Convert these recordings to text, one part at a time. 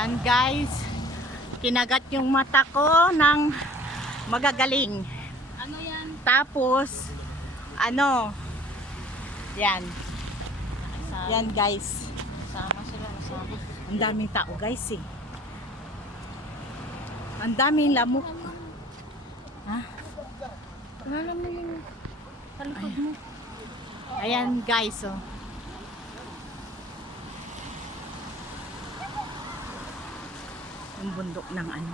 Ayan guys, kinagat yung mata ko ng magagaling. Ano yan? Tapos, ano, yan. Yan guys. Sama sila, nasama. Ang daming tao guys eh. Ang daming lamok. Ha? Alam mo yung talikod mo. Ayan guys oh. Yung bundok ng ano.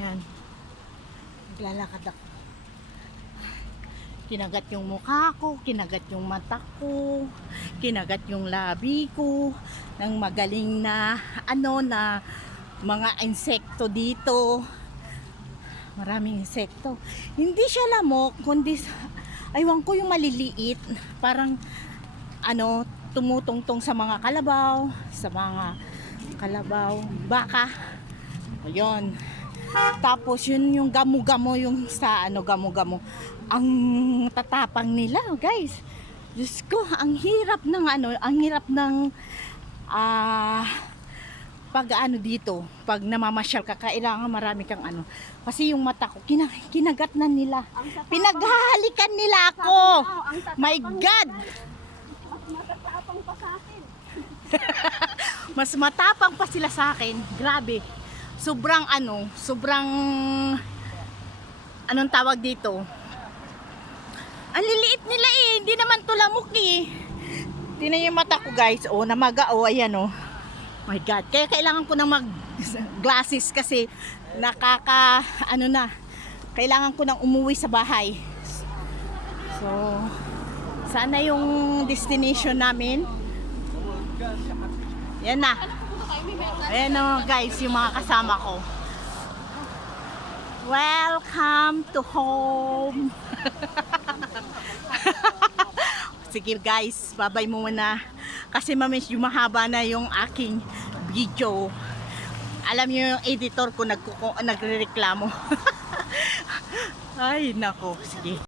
Yan. Naglalakad ako. Kinagat yung mukha ko, kinagat yung mata ko, kinagat yung labi ko ng magaling na ano na mga insekto dito. Maraming insekto. Hindi siya lamok, kundi aywan ko yung maliliit, parang ano, tumutungtong sa mga kalabaw, baka. Ayun. Tapos yun yung gamo-gamo yung sa ano gamo-gamo. Ang tatapang nila, guys. Diyos ko, ang hirap ng ano, ang hirap ng pag ano dito, pag namamasyal ka, kailangan marami kang ano. Kasi yung mata ko, kinagat na nila. Pinaghahalikan nila ako. My God! Mas matapang pa sa akin. Mas matapang pa sila sa akin. Grabe. Sobrang ano, anong tawag dito? Ang liliit nila eh, hindi naman to lamok eh. Tingnan yung mata ko guys, oh, namaga, oh, ayan oh. My God, kaya kailangan ko na mag glasses kasi ano na, kailangan ko nang umuwi sa bahay. So, sana yung destination namin. Yan na. Ayan o guys, yung mga kasama ko. Welcome to home. Sige guys, babay muna. Kasi medyo mahaba na yung aking video. Alam niyo yung editor ko nagrereklamo. Ay nako, sige.